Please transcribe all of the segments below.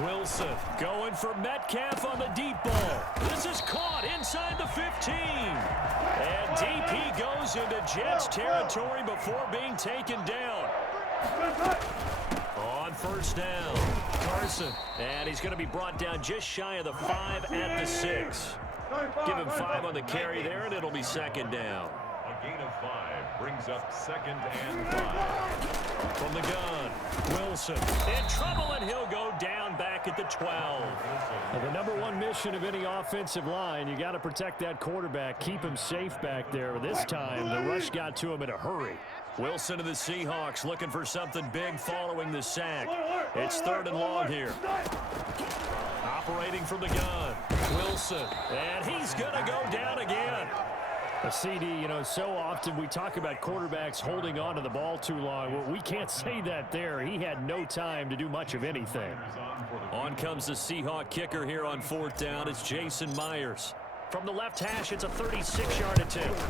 Wilson going for Metcalf on the deep ball. This is caught inside the 15. And deep he goes into Jets territory before being taken down. On first down, Carson. And he's going to be brought down just shy of the 5 at the 6. Give him 5 on the carry there, and it'll be second down. A gain of 5 brings up 2nd and 5. From the gun, Wilson in trouble, and he'll go down back at the 12. Now, the number one mission of any offensive line, you got to protect that quarterback, keep him safe back there. This time, the rush got to him in a hurry. Wilson of the Seahawks looking for something big following the sack. It's 3rd and long here. Operating from the gun, Wilson, and he's going to go down again. A CD, so often we talk about quarterbacks holding on to the ball too long. Well, we can't say that there. He had no time to do much of anything. On comes the Seahawk kicker here on 4th down. It's Jason Myers. From the left hash, it's a 36-yard attempt.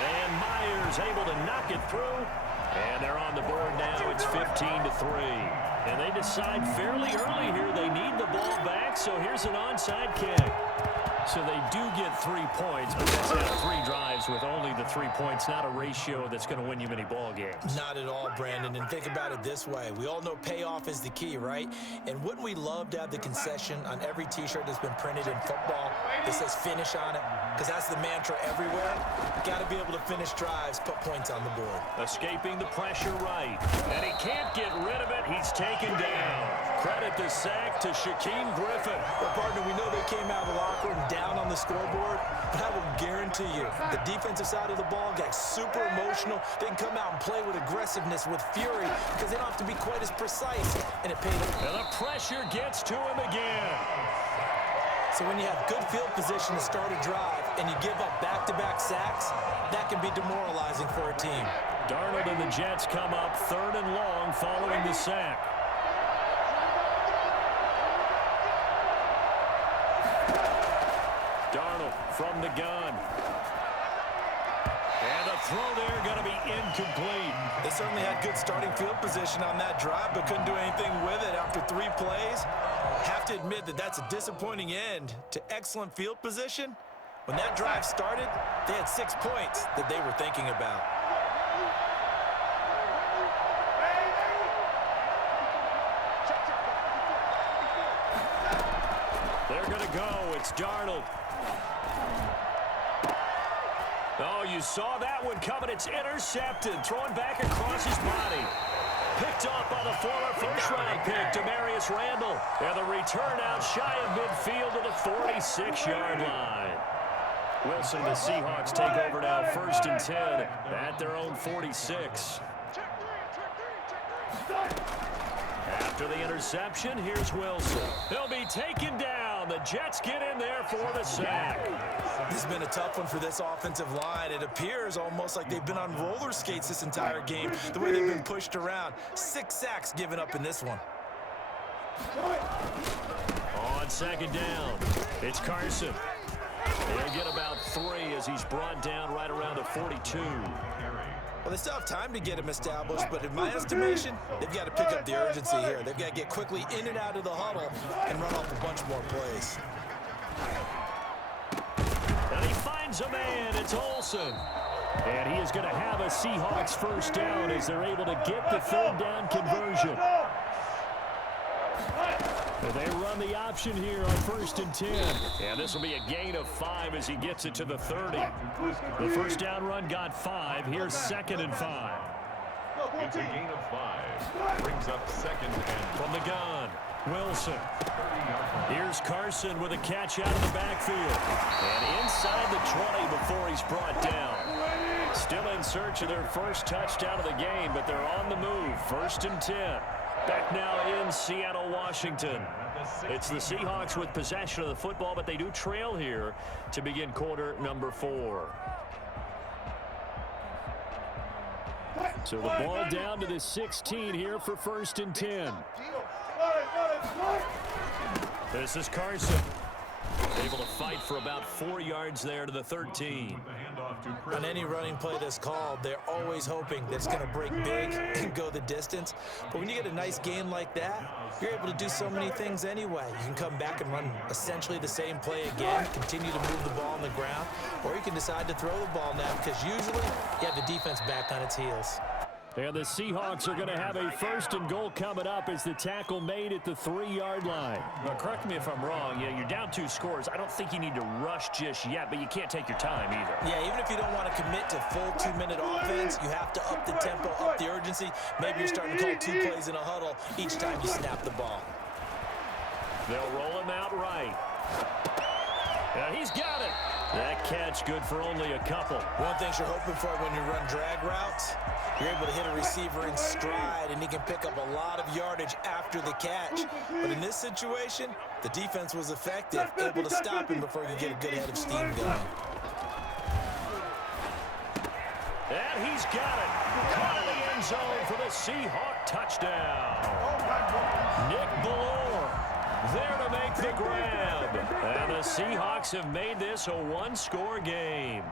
And Myers able to knock it through. And they're on the board now. It's 15-3. And they decide fairly early here they need the ball back, so here's an onside kick. So they do get 3 points, but that's now 3 drives with only the 3 points, not a ratio that's going to win you many ball games. Not at all, Brandon. And think about it this way. We all know payoff is the key, right? And wouldn't we love to have the concession on every T-shirt that's been printed in football that says finish on it? Because that's the mantra everywhere. Got to be able to finish drives, put points on the board. Escaping the pressure right. And he can't get rid of it. He's taken down. Credit the sack to Shaquem Griffin. Well, partner, we know they came out of the locker room down on the scoreboard, but I will guarantee you the defensive side of the ball got super emotional. They can come out and play with aggressiveness, with fury, because they don't have to be quite as precise, and it paid them. And the pressure gets to him again. So when you have good field position to start a drive and you give up back-to-back sacks, that can be demoralizing for a team. Darnold and the Jets come up 3rd and long following the sack. Darnold from the gun. And the throw there going to be incomplete. They certainly had good starting field position on that drive, but couldn't do anything with it after 3 plays. Have to admit that that's a disappointing end to excellent field position. When that drive started, they had 6 points that they were thinking about. They're going to go. It's Darnold. Oh, you saw that one coming. It's intercepted. Thrown back across his body. Picked off by the former first-round pick, Demarius Randall. And the return out shy of midfield to the 46-yard line. Wilson, the Seahawks take over now 1st and 10 at their own 46. After the interception, here's Wilson. He'll be taken down. The Jets get in there for the sack. This has been a tough one for this offensive line. It appears almost like they've been on roller skates this entire game, the way they've been pushed around. 6 sacks given up in this one. On 2nd down, it's Carson. They'll get about 3 as he's brought down right around the 42. Well, they still have time to get him established, but in my estimation, they've got to pick up the urgency here. They've got to get quickly in and out of the huddle and run off a bunch more plays. And he finds a man. It's Olsen. And he is going to have a Seahawks first down as they're able to get the 3rd down conversion. And they run the option here on 1st and 10. And this will be a gain of 5 as he gets it to the 30. The first down run got 5. Here's 2nd and 5. It's a gain of 5. Brings up 2nd and from the gun, Wilson. Here's Carson with a catch out of the backfield. And inside the 20 before he's brought down. Still in search of their first touchdown of the game, but they're on the move. 1st and 10. Back now in Seattle, Washington. It's the Seahawks with possession of the football, but they do trail here to begin quarter number 4. So the ball down to the 16 here for 1st and 10. This is Carson. Able to fight for about 4 yards there to the 13. off to Chris. On any running play that's called, they're always hoping that it's going to break big and go the distance. But when you get a nice game like that, you're able to do so many things anyway. You can come back and run essentially the same play again, continue to move the ball on the ground, or you can decide to throw the ball now because usually you have the defense back on its heels. And the Seahawks are going to have a 1st and goal coming up as the tackle made at the 3-yard line. But correct me if I'm wrong. Yeah, you're down 2 scores. I don't think you need to rush just yet, but you can't take your time either. Yeah, even if you don't want to commit to full 2-minute offense, you have to up the tempo, up the urgency. Maybe you're starting to call 2 plays in a huddle each time you snap the ball. They'll roll him out right. And he's got it. That catch good for only a couple. One thing you're hoping for when you run drag routes, you're able to hit a receiver in stride, and he can pick up a lot of yardage after the catch. But in this situation, the defense was effective, able to stop him before he could get a good head of steam going. And he's got it. Caught in the end zone for the Seahawk touchdown. Nick Ballore there to make the grab. And the Seahawks have made this a 1-score game.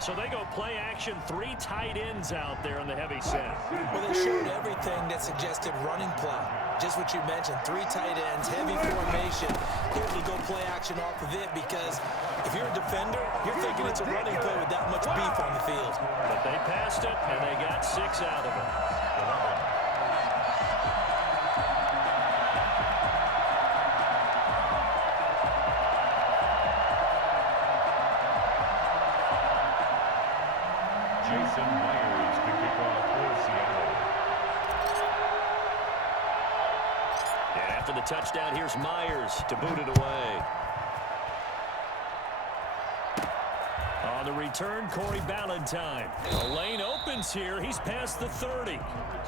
So they go play action, 3 tight ends out there in the heavy set. Well, they showed everything that suggested running play. Just what you mentioned, 3 tight ends, heavy formation, able to go play action off of it because if you're a defender, you're thinking it's a running play with that much beef on the field. But they passed it, and they got 6 out of it. Jason Myers to kick off for Seattle. And after the touchdown, here's Myers to boot it away. On the return, Corey Ballantyne. The lane opens here. He's past the 30.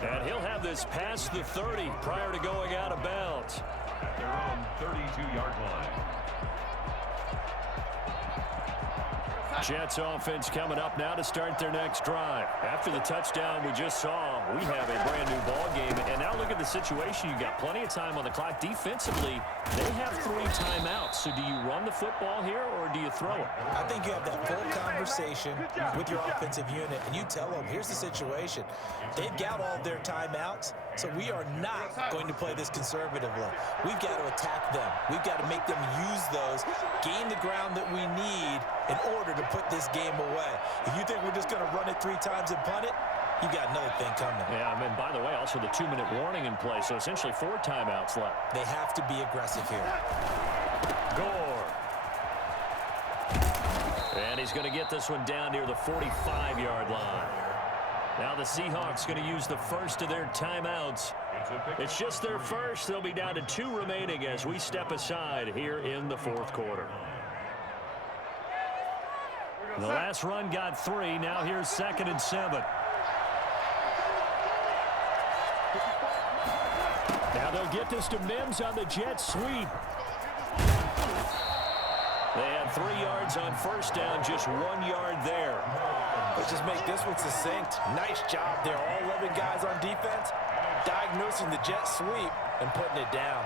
And he'll have this past the 30 prior to going out of bounds. At their own 32-yard line. Jets offense coming up now to start their next drive. After the touchdown we just saw, we have a brand new ball game. And now look at the situation. You got plenty of time on the clock. Defensively, they have 3 timeouts. So do you run the football here or do you throw it? I think you have that full conversation with your offensive unit, and you tell them, here's the situation. They've got all their timeouts, so we are not going to play this conservatively. We've got to attack them. We've got to make them use those, gain the ground that we need in order to put this game away. If you think we're just going to run it 3 times and punt it, you've got another thing coming. Yeah, I mean, by the way, also the 2-minute warning in play, so essentially 4 timeouts left. They have to be aggressive here. Gore. And he's going to get this one down near the 45-yard line. Now the Seahawks going to use the first of their timeouts. It's just their first. They'll be down to 2 remaining as we step aside here in the 4th quarter. The last run got 3. Now here's 2nd and 7. Now they'll get this to Mims on the jet sweep. They had 3 yards on first down, just 1 yard there. Let's just make this one succinct. Nice job there. All 11 guys on defense diagnosing the jet sweep and putting it down.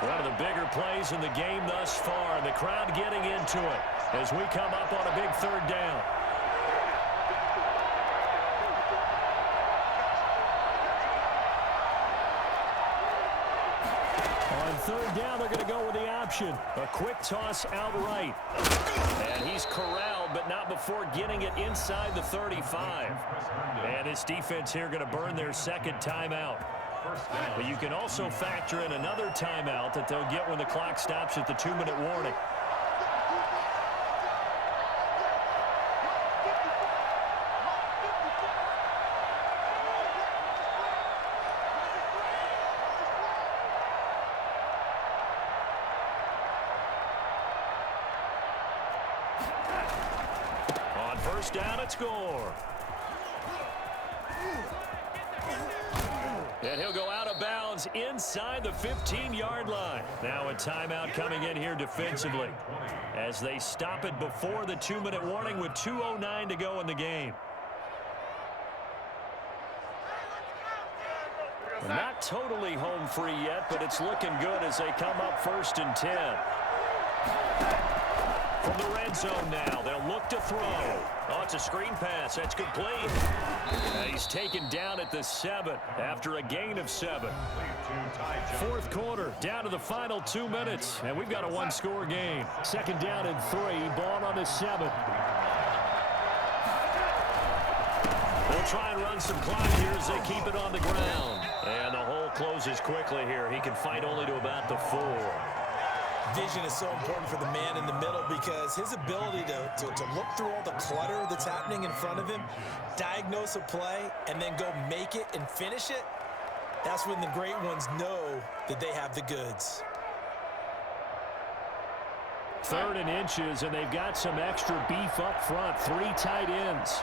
One of the bigger plays in the game thus far. The crowd getting into it as we come up on a big 3rd down. On 3rd down, they're going to go with the option. A quick toss outright. And he's corralled, but not before getting it inside the 35. And his defense here going to burn their 2nd timeout. But you can also factor in another timeout that they'll get when the clock stops at the 2-minute warning. On 1st down, it's Gore. And he'll go out of bounds inside the 15-yard line. Now a timeout coming in here defensively as they stop it before the 2-minute warning with 2:09 to go in the game. Not totally home free yet, but it's looking good as they come up 1st and 10. From the red zone now, they'll look to throw. Oh, it's a screen pass. That's complete. He's taken down at the 7 after a gain of 7. Fourth quarter, down to the final 2 minutes, and we've got a one-score game. Second down and 3, ball on the 7. They'll try and run some clock here as they keep it on the ground. And the hole closes quickly here. He can fight only to about the 4. Vision is so important for the man in the middle because his ability to look through all the clutter that's happening in front of him, diagnose a play, and then go make it and finish it, that's when the great ones know that they have the goods. 3rd and inches, and they've got some extra beef up front. 3 tight ends.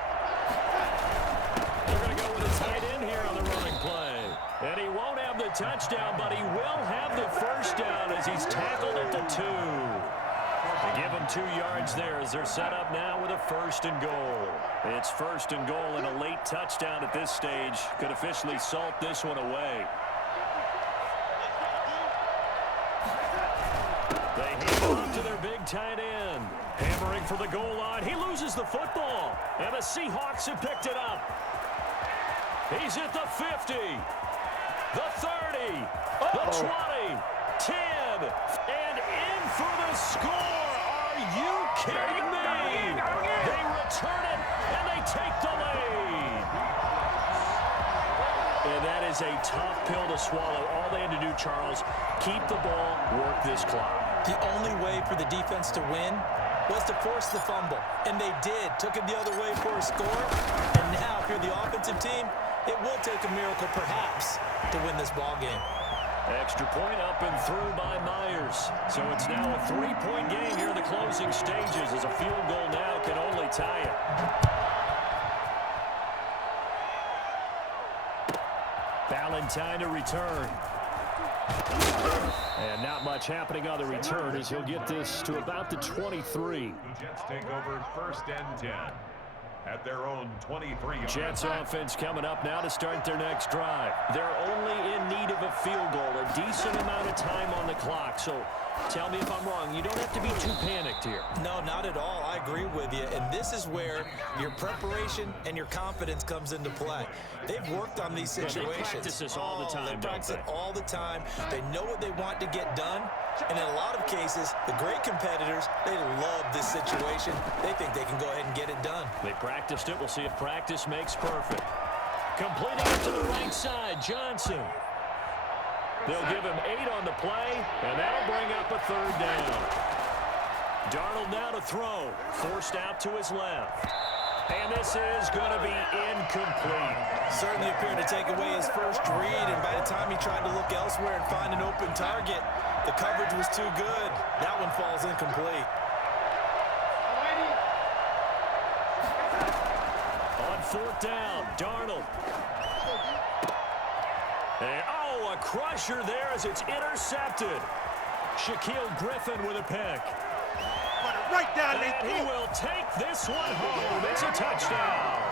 They're going to go with a tight end here on the running play. And he won't have the touchdown, but he will have the first down as he's tackled at the 2. They give him 2 yards there as they're set up now with a 1st and goal. It's 1st and goal, and a late touchdown at this stage could officially salt this one away. They hand off to their big tight end. Hammering for the goal line. He loses the football, and the Seahawks have picked it up. He's at the 50. The 30, the 20, 10, and in for the score. Are you kidding me? They return it, and they take the lead. And that is a tough pill to swallow. All they had to do, Charles, keep the ball, work this clock. The only way for the defense to win was to force the fumble, and they did. Took it the other way for a score, and now if you're the offensive team, it will take a miracle, perhaps, to win this ball game. Extra point up and through by Myers. So it's now a 3-point game here in the closing stages as a field goal now can only tie it. Valentine to return. And not much happening on the return as he'll get this to about the 23. The Jets take over 1st and 10. At their own 23 yards. Jets offense coming up now to start their next drive. They're only in need of a field goal, a decent amount of time on the clock. So tell me if I'm wrong. You don't have to be too panicked here. No, not at all. I agree with you. And this is where your preparation and your confidence comes into play. They've worked on these situations. They practice this all the time, They practice it all the time. They know what they want to get done. And in a lot of cases, the great competitors, they love this situation. They think they can go ahead and get it done. They practiced it. We'll see if practice makes perfect. Completing it to the right side, Johnson. They'll give him 8 on the play, and that'll bring up a 3rd down. Darnold now to throw. Forced out to his left. And this is going to be incomplete. Certainly appeared to take away his first read, and by the time he tried to look elsewhere and find an open target, the coverage was too good. That one falls incomplete. On 4th down, Darnold. And, a crusher there as it's intercepted. Shaquille Griffin with a pick. Right down, and he will take this one home. It's a touchdown.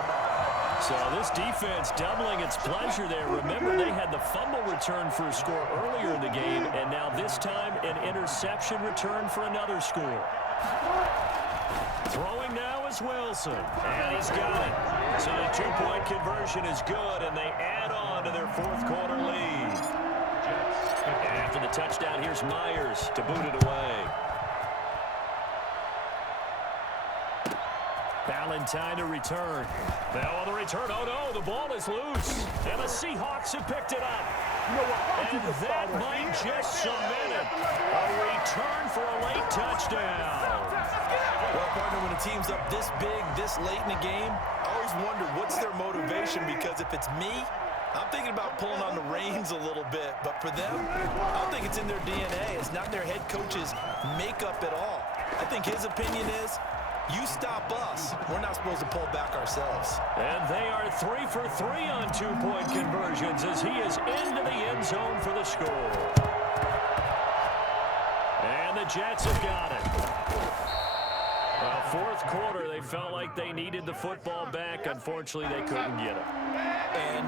So this defense doubling its pleasure there. Remember, they had the fumble return for a score earlier in the game, and now this time an interception return for another score. Throwing now is Wilson, and he's got it. So the 2-point conversion is good, and they add on to their 4th quarter lead. And after the touchdown, here's Myers to boot it away. Valentine to return. Now on the return, oh no, the ball is loose. And the Seahawks have picked it up. And that might just cement it. A return for a late touchdown. Well, partner, when a team's up this big, this late in the game, I always wonder what's their motivation, because if it's me, I'm thinking about pulling on the reins a little bit. But for them, I don't think it's in their DNA. It's not their head coach's makeup at all. I think his opinion is, you stop us. We're not supposed to pull back ourselves. And they are 3 for 3 on 2-point conversions as he is into the end zone for the score. And the Jets have got it. Well, 4th quarter, they felt like they needed the football back. Unfortunately, they couldn't get it. And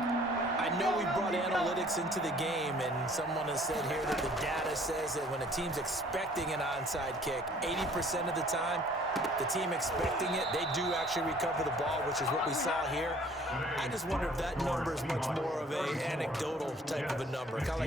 I know we brought analytics into the game, and someone has said here that the data says that when a team's expecting an onside kick, 80% of the time, the team expecting it, they do actually recover the ball, which is what we saw here. I just wonder if that number is much more of an anecdotal type of a number, kind of like